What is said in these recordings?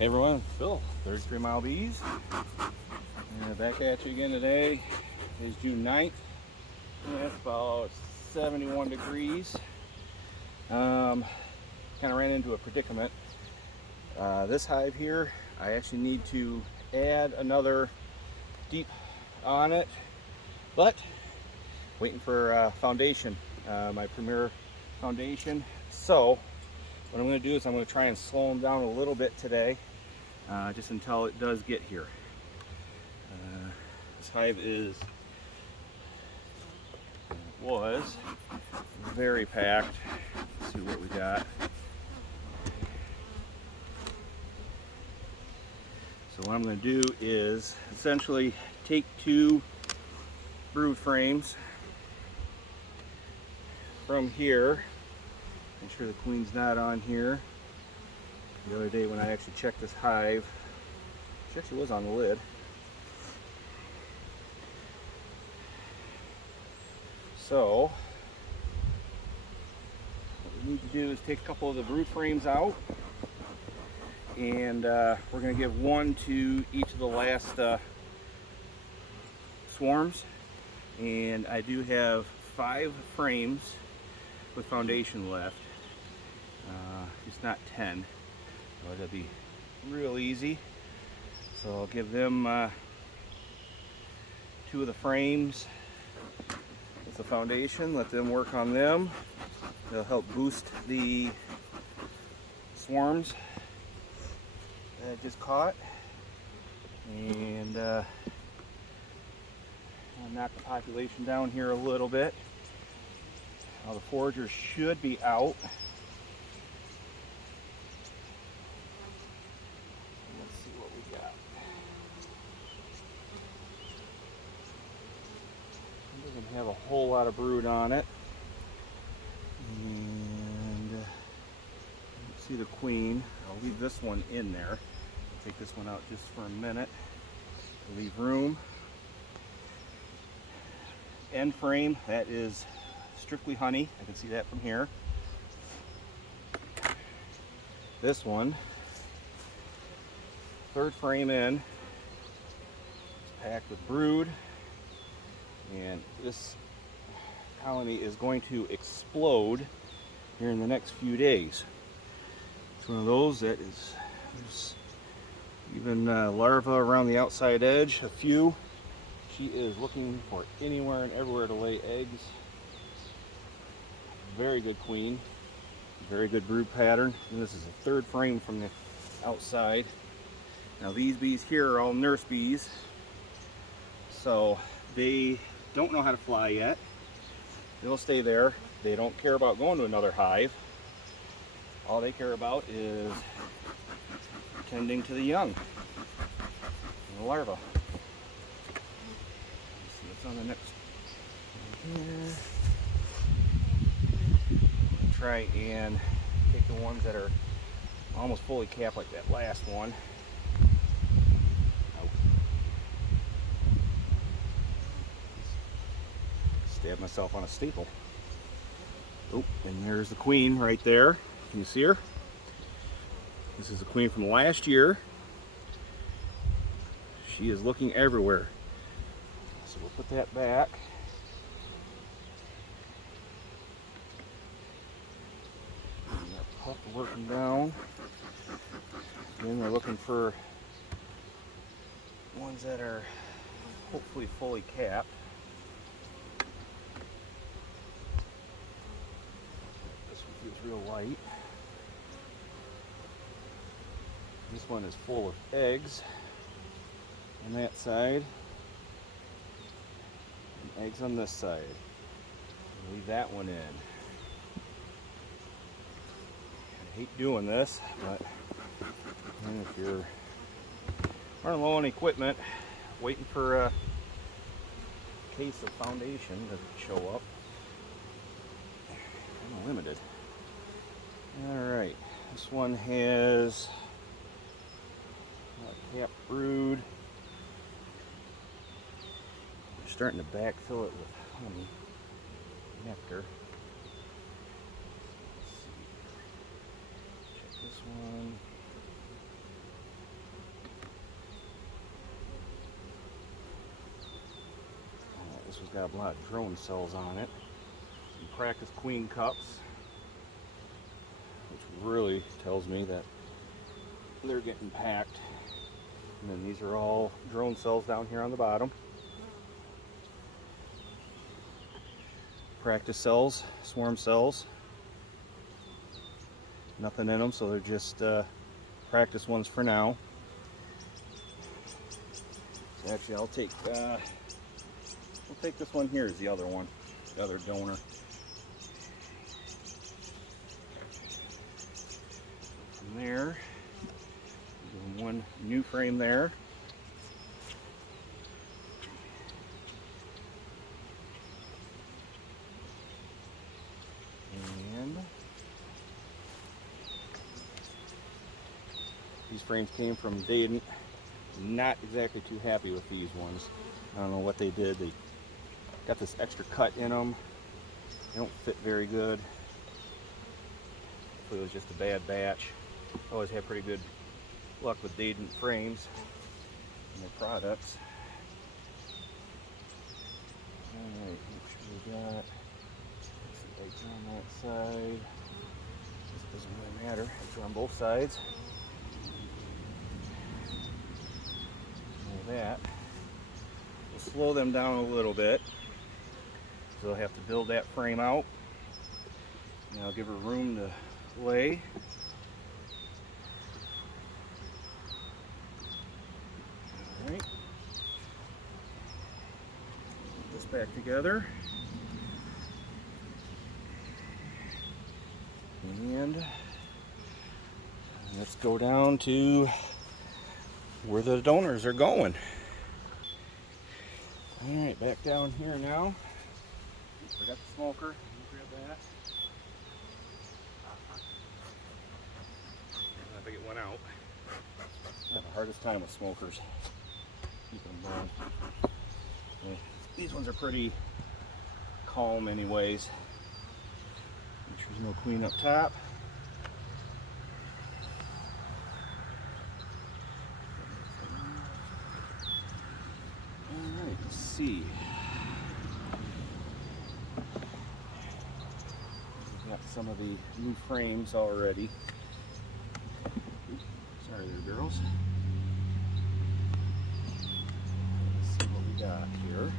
Hey everyone, Phil, 33 Mile Bees. Back at you again today. It's June 9th. It's about 71 degrees. Kind of ran into a predicament. This hive here, I actually need to add another deep on it, but waiting for foundation, my premier foundation. So what I'm going to do is I'm going to try and slow them down a little bit today. Just until it does get here. This hive was very packed. Let's see what we got. So what I'm going to do is essentially take two brood frames from here. Make sure the queen's not on here. The other day when I actually checked this hive, she actually was on the lid. So what we need to do is take a couple of the brood frames out, and we're going to give one to each of the last swarms. And I do have 5 frames with foundation left, just not 10. So that'll be real easy. So I'll give them 2 of the frames with the foundation, let them work on them. They'll help boost the swarms that I just caught, and I'll knock the population down here a little bit. Now the foragers should be out. Doesn't have a whole lot of brood on it, and see the queen. I'll leave this one in there. I'll take this one out just for a minute. Leave room. End frame, that is strictly honey. I can see that from here. This one, third frame in, it's packed with brood. And this colony is going to explode here in the next few days. It's one of those that there's even larvae around the outside edge, a few. She is looking for anywhere and everywhere to lay eggs. Very good queen, very good brood pattern. And this is the third frame from the outside. Now these bees here are all nurse bees, so they don't know how to fly yet. They'll stay there. They don't care about going to another hive. All they care about is tending to the young and the larvae. Let's see what's on the next one here. Try and take the ones that are almost fully capped like that last one. Stab myself on a staple. Oh, and there's the queen right there. Can you see her? This is the queen from last year. She is looking everywhere. So we'll put that back. And that puff working down. Then we're looking for ones that are hopefully fully capped. Feels real light. This one is full of eggs on that side, and eggs on this side. Leave that one in. I hate doing this, but if you're running low on equipment, waiting for a case of foundation to show up, I'm limited. Alright, this one has cap brood. They're starting to backfill it with honey, nectar. Let's see. Check this one. one's got a lot of drone cells on it. Some practice queen cups, which really tells me that they're getting packed. And then these are all drone cells down here on the bottom. Practice cells, swarm cells. Nothing in them, so they're just practice ones for now. So actually, I'll take this one here as the other one, the other donor. From there, doing one new frame there. And these frames came from Dayton. Not exactly too happy with these ones. I don't know what they did. They got this extra cut in them. They don't fit very good. Hopefully it was just a bad batch. I always have pretty good luck with Dayton frames and their products. Alright, make sure we got lights on that side. This doesn't really matter. It's on both sides. That will slow them down a little bit, so they'll have to build that frame out, and I'll give her room to lay. All right, put this back together, and let's go down to where the donors are going. All right, back down here now. Forgot the smoker. Let me grab that. I think it went out. I have the hardest time with smokers. Keeping them going. Yeah, these ones are pretty calm anyways. Make sure there's no queen up top. See. We've got some of the new frames already. Oops, sorry there, girls. Let's see what we got here.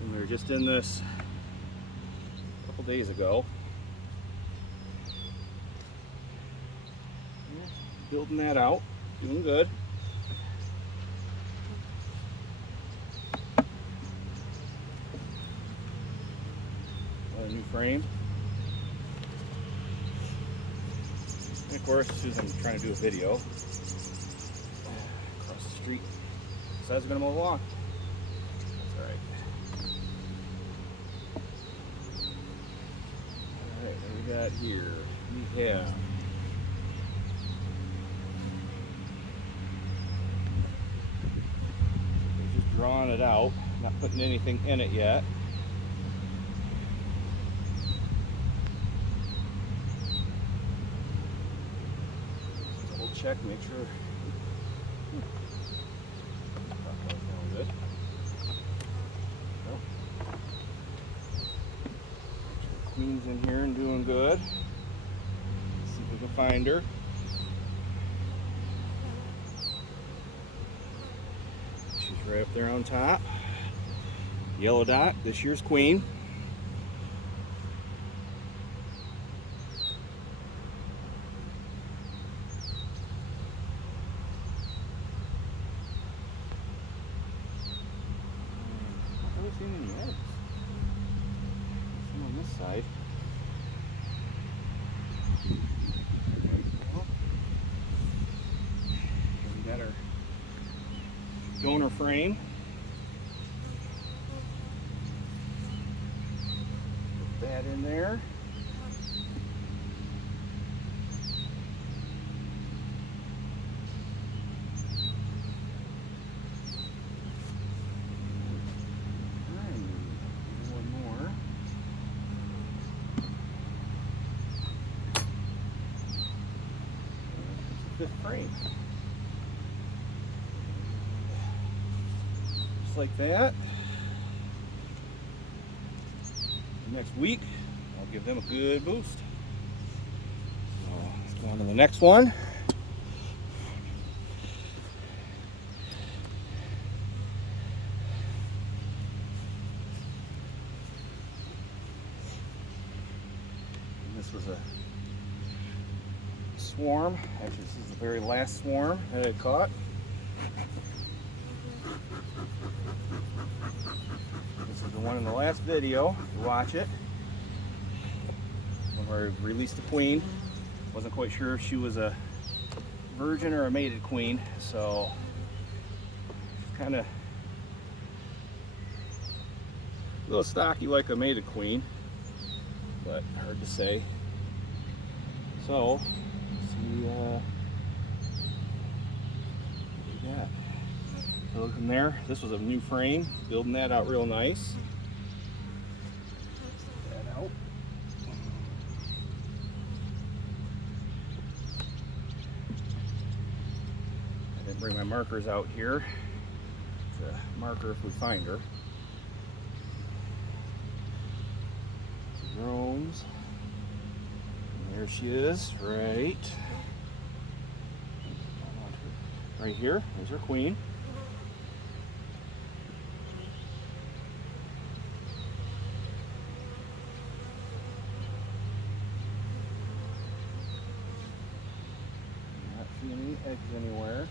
And we were just in this a couple days ago. Building that out, doing good. New frame. And of course, as soon as I'm trying to do a video, across the street, decides we're going to mow the lawn. That's alright. Alright, what do we got here? We have we're just drawing it out, not putting anything in it yet. Check, make sure. That was going good. Well, queen's in here and doing good. Let's see if we can find her. She's right up there on top. Yellow dot, this year's queen. Any eggs. Some on this side. We got our donor frame. Put that in there. Fifth frame. Just like that. next week, I'll give them a good boost. So let's go on to the next one. This was a swarm. Actually, this is the very last swarm that I caught. This is the one in the last video. You watch it. When we released the queen. Wasn't quite sure if she was a virgin or a mated queen, so she's kind of a little stocky like a mated queen, but hard to say. So, let's see what we got. So looking there, this was a new frame, building that out real nice. Get that out. I didn't bring my markers out here. It's a marker if we find her. Drones. There she is, right here. There's her queen. Not seeing any eggs anywhere.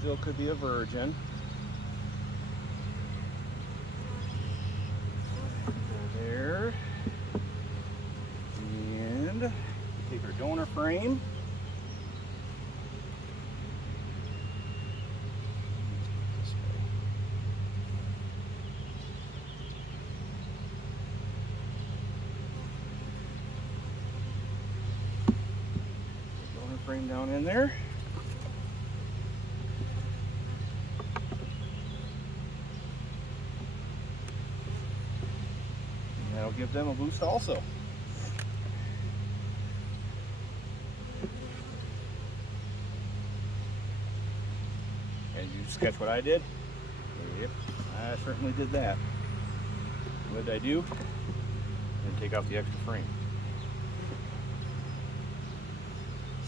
Still could be a virgin. There. And take her donor frame. Donor frame down in there. That'll give them a boost also. And you sketch what I did? Yep, I certainly did that. What did I do? And take out the extra frame.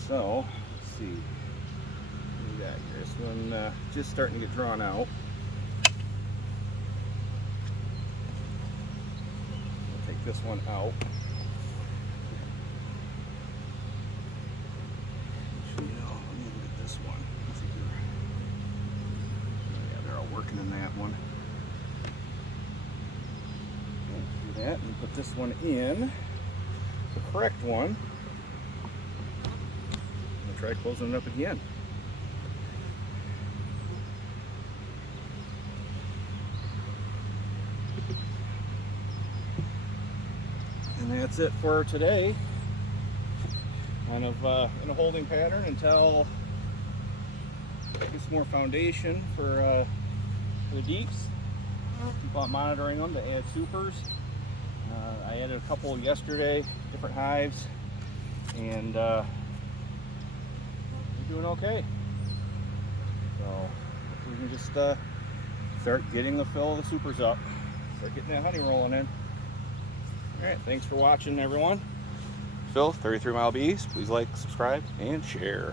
So, let's see. What we got here? This one just starting to get drawn out. This one out. Actually, no, let me look at this one. Yeah, they're all working in that one. Do that and put this one in, the correct one. I'll try closing it up again. And that's it for today. Kind of in a holding pattern until I get some more foundation for the deeps. Keep on monitoring them to add supers. I added a couple yesterday, different hives, and they're doing okay. So we can just start getting the fill of the supers up. Start getting that honey rolling in. Alright, thanks for watching everyone. Phil, 33 Mile Bees. Please like, subscribe, and share.